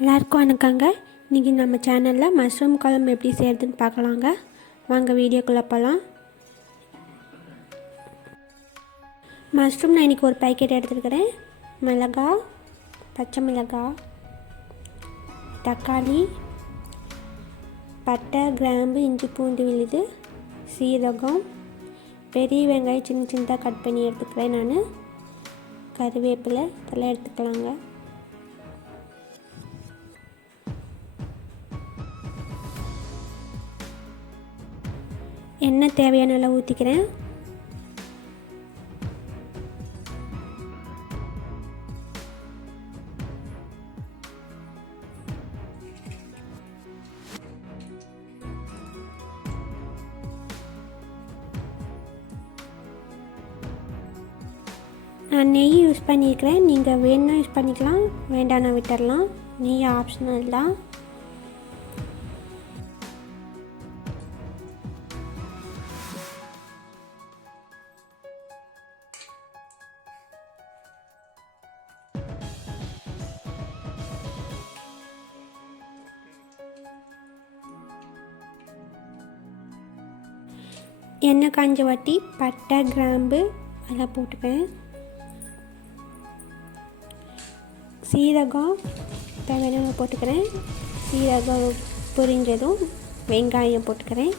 எல்லாருக்கும் வணக்கங்க. இன்றைக்கி நம்ம சேனலில் மஷ்ரூம் குழம்பு எப்படி செய்கிறதுன்னு பார்க்கலாங்க. வாங்க வீடியோக்குள்ளே போகலாம். மஷ்ரூம் நான் இன்றைக்கி ஒரு பேக்கெட் எடுத்துருக்கிறேன். மிளகாய், பச்சை மிளகாய், தக்காளி, பட்டை, கிராம்பு, இஞ்சி பூண்டு விழுது, சீரகம், பெரிய வெங்காயம் சின்ன சின்னதாக கட் பண்ணி எடுத்துக்கிறேன். நான் கருவேப்பிலை இதெல்லாம் எடுத்துக்கலாங்க. எண்ணெய் தேவையான அளவு ஊற்றிக்கிறேன். நான் நெய் யூஸ் பண்ணியிருக்கிறேன். நீங்கள் வேணும்னா யூஸ் பண்ணிக்கலாம், வேண்டாம்னா விட்டுடலாம். நெய் ஆப்ஷனல் தான். எண்ணெய் காஞ்ச வாட்டி பட்டை, கிராம்பு அதெல்லாம் போட்டுப்பேன். சீரகம் தேவையான போட்டுக்கிறேன். சீரகம் பொரிஞ்சதும் வெங்காயம் போட்டுக்கிறேன்.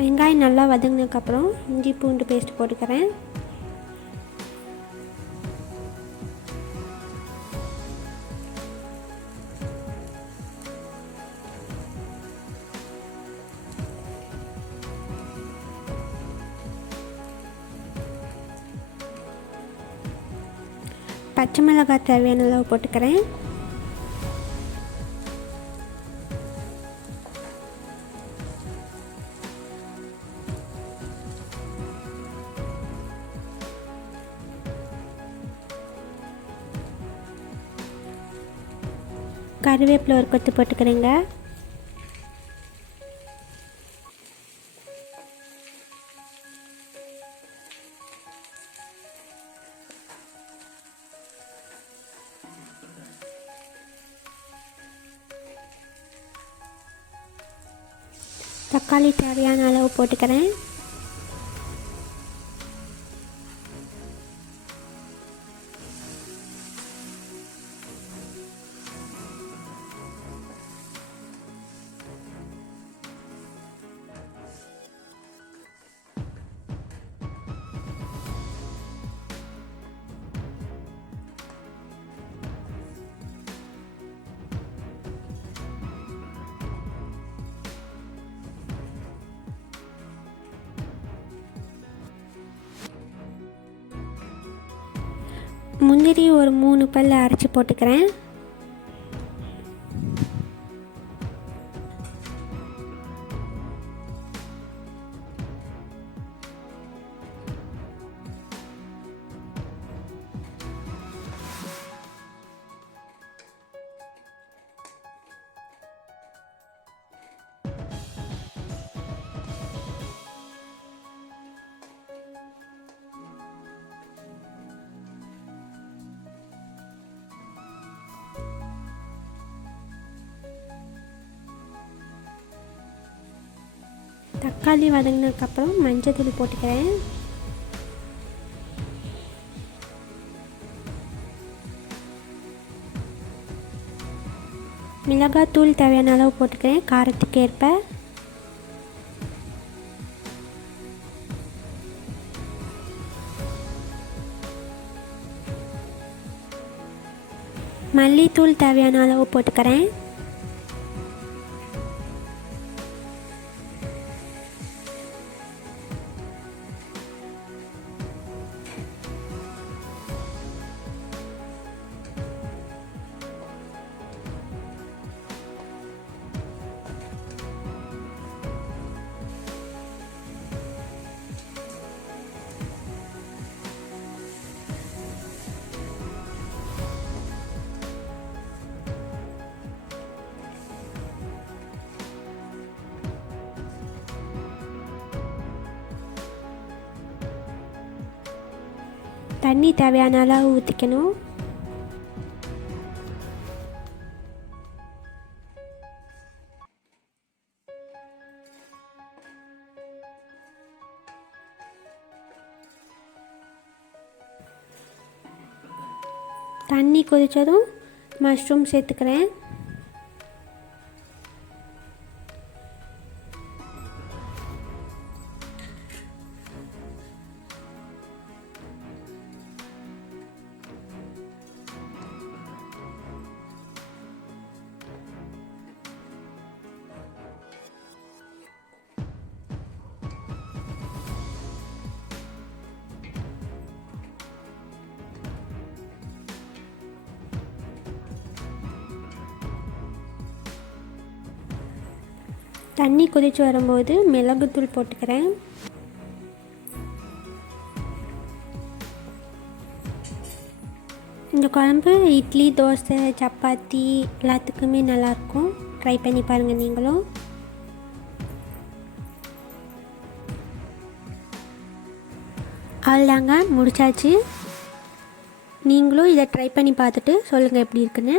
வெங்காயம் நல்லா வதங்கினதுக்கப்புறம் இஞ்சி பூண்டு பேஸ்ட் போட்டுக்கிறேன். பச்சை மிளகாய் தேவையான அளவு போட்டுக்கிறேன். கருவேப்பிலை ஒரு கொத்து போட்டுக்கிறேங்க. தக்காளி தேவையான அளவு போட்டுக்கிறேன். முந்திரி ஒரு 3 பல் அரைச்சி போட்டுக்கிறேன். தக்காளி வதங்கினதுக்கப்புறம் மஞ்சள் தூள் போட்டுக்கிறேன். மிளகாய் தூள் தேவையான அளவு போட்டுக்கிறேன் காரத்துக்கு ஏற்ப. மல்லித்தூள் தேவையான அளவு போட்டுக்கிறேன். தண்ணி தேவையான அளவு ஊற்றிக்கணும். தண்ணி கொதித்ததும் மஷ்ரூம் சேர்த்துக்கிறேன். தண்ணி கொதித்து வரும்போது மிளகுத்தூள் போட்டுக்கிறேன். இந்த குழம்பு இட்லி, தோசை, சப்பாத்தி எல்லாத்துக்குமே நல்லாயிருக்கும். ட்ரை பண்ணி பாருங்கள் நீங்களும். அவ்வளோதாங்க, முடிச்சாச்சு. நீங்களும் இதை ட்ரை பண்ணி பார்த்துட்டு சொல்லுங்கள் எப்படி இருக்குன்னு.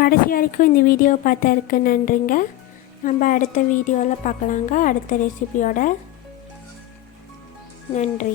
கடைசி வரைக்கும் இந்த வீடியோ பார்த்ததுக்கு நன்றிங்க. நம்ம அடுத்த வீடியோவில் பார்க்கலாங்க, அடுத்த ரெசிபியோட. நன்றி.